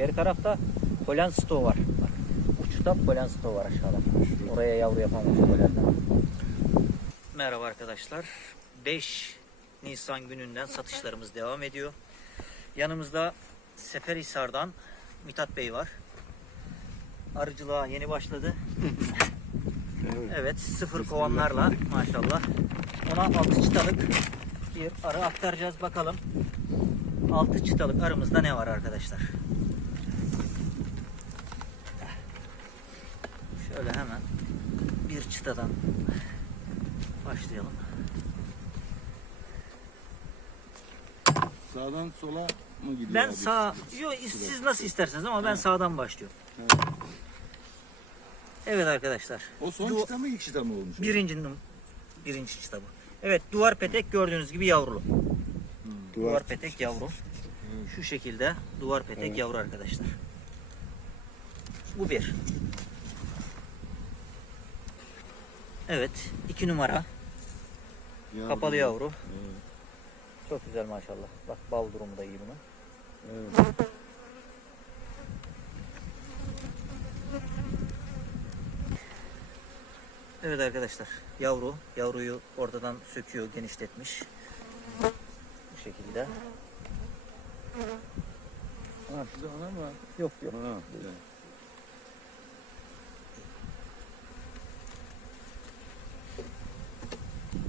Beri tarafta polen stoğu var. Bak, uçta polen stoğu var aşağıda. Oraya yavru yapamamış polenler. Merhaba arkadaşlar. 5 Nisan gününden satışlarımız devam ediyor. Yanımızda Seferihisar'dan Mithat Bey var. Arıcılığa yeni başladı. Evet, sıfır kovanlarla maşallah. Ona 6 çıtalık bir arı aktaracağız bakalım. 6 çıtalık arımızda ne var arkadaşlar? Şöyle hemen bir çıtadan başlayalım. Sağdan sola mı gidiyor Ben abi? sağ, yo, siz nasıl isterseniz ama ben sağdan başlıyorum. Evet. Evet arkadaşlar. O son Du- çıta mı ilk çıta mı olmuş? Birinci, num- birinci çıta bu. Evet duvar petek gördüğünüz gibi yavrulu. Duvar, petek yavru. Şu şekilde duvar petek Evet. yavru arkadaşlar. Bu bir. Evet iki numara Yavru. kapalı yavru. Evet. Çok güzel maşallah. Bak bal durumu da iyi bunun. evet. Evet arkadaşlar yavru. Yavruyu ortadan söküyor genişletmiş. Bu şekilde. Ha şurada ana mı? Yok yok. Ha, evet.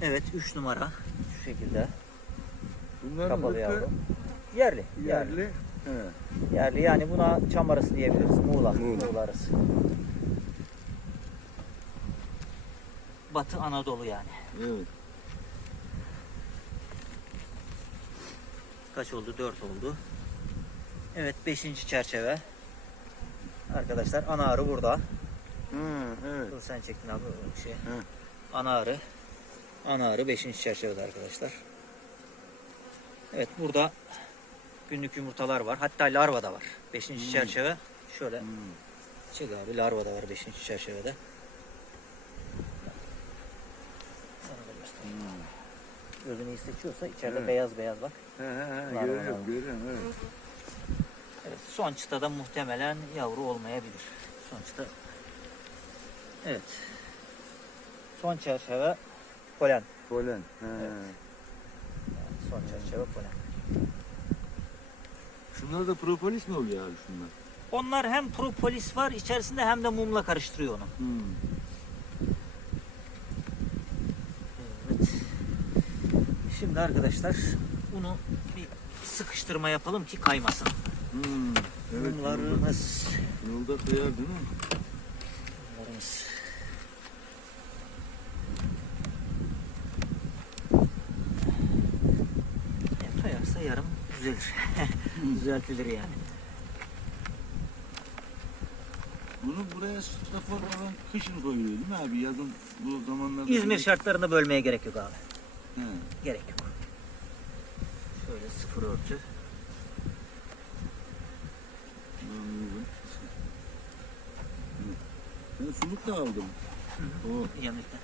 Evet 3 numara. Şu şekilde. Bunların Kapalı yavru. Yerli. Yerli. yerli. He. Yerli yani buna çam arısı diyebiliriz. Muğla. Muğla. Muğla arısı. Batı Anadolu yani. Evet. Kaç oldu? 4 oldu. Evet 5. çerçeve. Arkadaşlar ana arı burada. Ha, evet. Dur sen çektin abi şey. Hı. Ana arı. Ana arı 5. çerçevede arkadaşlar. Evet burada günlük yumurtalar var. Hatta larva da var. 5. çerçeve. Şöyle Hmm. çek abi larva da var 5. çerçevede. Göstereyim. Hmm. Gözünü iyi seçiyorsa içeride Evet. beyaz beyaz bak. He he he görüyorum görüyorum evet. Evet, son çıtada muhtemelen yavru olmayabilir. Son çıta. Evet. Son çerçeve polen. Polen. He. Evet. Son çerçeve polen. Şunlar da propolis mi oluyor abi şunlar? Onlar hem propolis var içerisinde hem de mumla karıştırıyor onu. Hmm. Evet. Şimdi arkadaşlar bunu bir sıkıştırma yapalım ki kaymasın. Hmm. Evet. Mumlarımız. yolda kıyar değil mi? Mumlarımız. Düzelir. Düzeltilir yani. Bunu buraya strafor falan kışın koyuyor değil mi abi? Yazın bu zamanlarda... İzmir şartlarında bölmeye gerek yok abi. He. Gerek yok. Şöyle sıfır. Anladım. Ben suluk da aldım. O Yanıkta.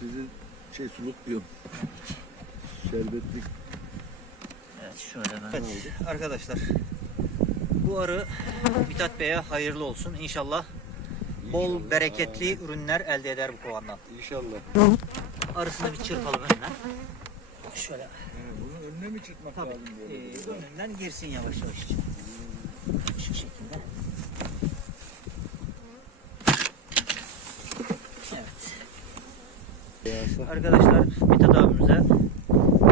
sizin şey suluk diyorum. Şerbetlik. Evet şöyle ben. Evet, arkadaşlar bu arı Mithat Bey'e hayırlı olsun. İnşallah bol İnşallah. bereketli ürünler elde eder bu kovandan. İnşallah. Arısını bir çırpalım önden. Şöyle He, bunu önüne mi çıkmak tabii lazım böyle? e, önünden girsin yavaş yavaş. Şu şekilde. Evet. Arkadaşlar Mithat abimize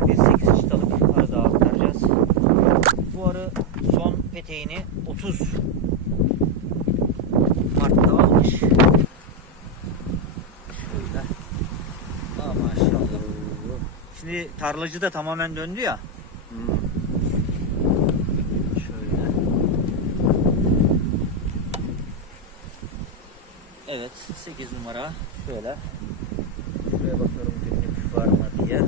bir 8 çıtalık arı daha aktaracağız. Bu arı son peteğini 30 Mart'ta almış. Şöyle. Aa, maşallah. Şimdi tarlacı da tamamen döndü ya. Şöyle. Evet 8 numara. Şöyle. Şuraya bakıyorum günlük var mı diye.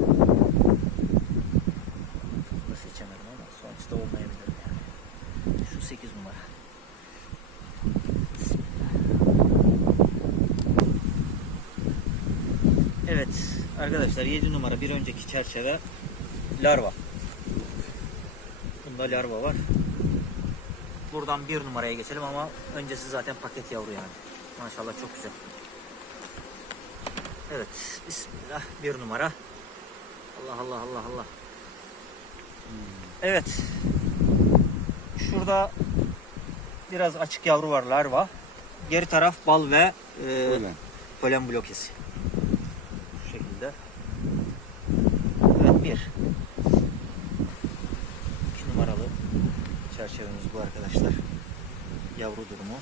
Bunu seçemedim ama sonuçta olmayabilir. Şu 8 numara. Evet arkadaşlar 7 numara bir önceki çerçeve larva. Bunda larva var. buradan bir numaraya geçelim ama öncesi zaten paket yavru yani. Maşallah çok güzel. Evet. Bismillah. Bir numara. Allah Allah Allah Allah. Evet. Şurada biraz açık yavru var larva. Geri taraf bal ve e, polen blokesi. Şu şekilde. Evet bir. İki numaralı çerçevemiz bu arkadaşlar. Yavru durumu.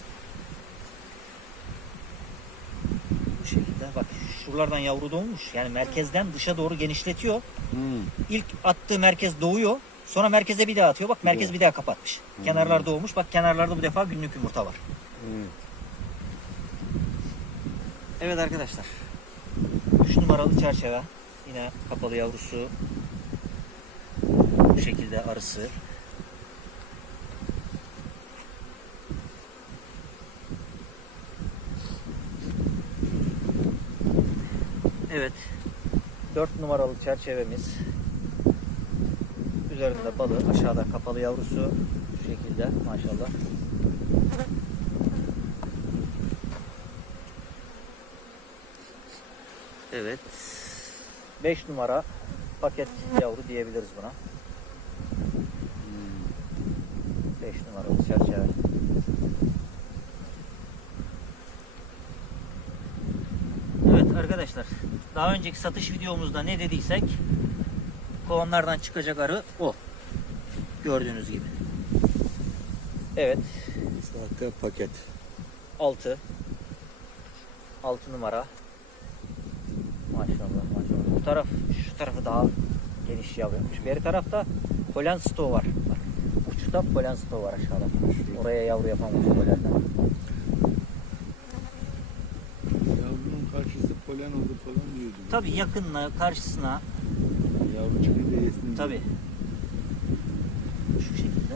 Bu şekilde. Bak şuralardan yavru doğmuş. Yani merkezden dışa doğru genişletiyor. Hmm. İlk attığı merkez doğuyor. Sonra merkeze bir daha atıyor. Bak merkez bir daha kapatmış. Kenarlar doğmuş. Bak kenarlarda bu defa günlük yumurta var. Evet. Evet arkadaşlar. 3 numaralı çerçeve. Yine kapalı yavrusu. Bu şekilde arısı. Evet. 4 numaralı çerçevemiz. Üzerinde balı, aşağıda kapalı yavrusu. Şu şekilde maşallah. Evet. 5 numara paket yavru diyebiliriz buna. 5 numaralı çerçeve. Evet arkadaşlar. Daha önceki satış videomuzda ne dediysek kovanlardan çıkacak arı o. Gördüğünüz gibi. Evet. Sahte paket. 6 6 numara Maşallah maşallah. Bu taraf şu tarafı daha geniş yavru yapmış. Beri tarafta polen stoğu var. Bak. Uçta polen stoğu var aşağıda. Oraya yavru yapamamış polenler. Yavrunun karşısı polen oldu falan diyordu. Tabi yakınına karşısına Yavru çıkınca yesin. tabi şu şekilde.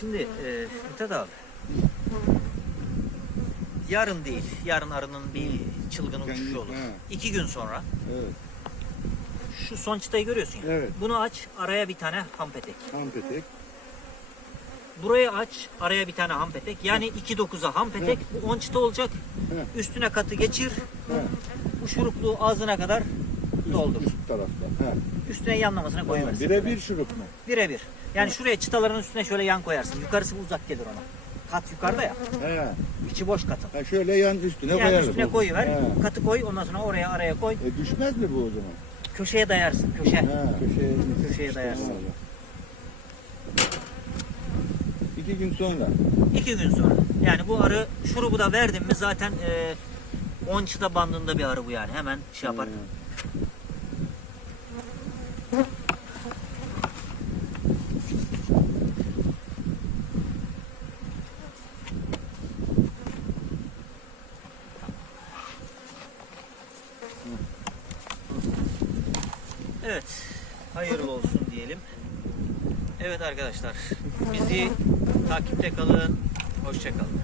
Şimdi e, Mithat abi yarın değil yarın arının bir çılgın uçuşu Kendi- olur. he. İki gün sonra Evet. şu son çıtayı görüyorsun ya. Evet. Bunu aç araya bir tane ham petek. Tam petek. Burayı aç, araya bir tane ham petek. Yani 2.9'a ham petek. Bu 10 çıta olacak. Evet. Üstüne katı geçir. He. Bu şuruplu ağzına kadar doldur. Üst tarafta. He. Üstüne yanlamasına koyuversin. Birebir şurup mu? Birebir. Yani şuraya çıtaların üstüne şöyle yan koyarsın. Yukarısı uzak gelir ona. Kat yukarıda ya. He. içi boş katın. Ha şöyle yan üstüne Yani koyarız. üstüne koyuver. He. Katı koy. Ondan sonra oraya araya koy. E düşmez mi bu o zaman? Köşeye dayarsın. Köşe. He. Köşeye, Köşeye dayarsın. İki gün sonra. İki gün sonra. Yani bu arı şurubu da verdim mi zaten e, 10 çıta bandında bir arı bu yani. Hemen şey yapar. He. Evet. Hayırlı olsun diyelim. Evet arkadaşlar. Bizi takipte kalın. Hoşça kalın.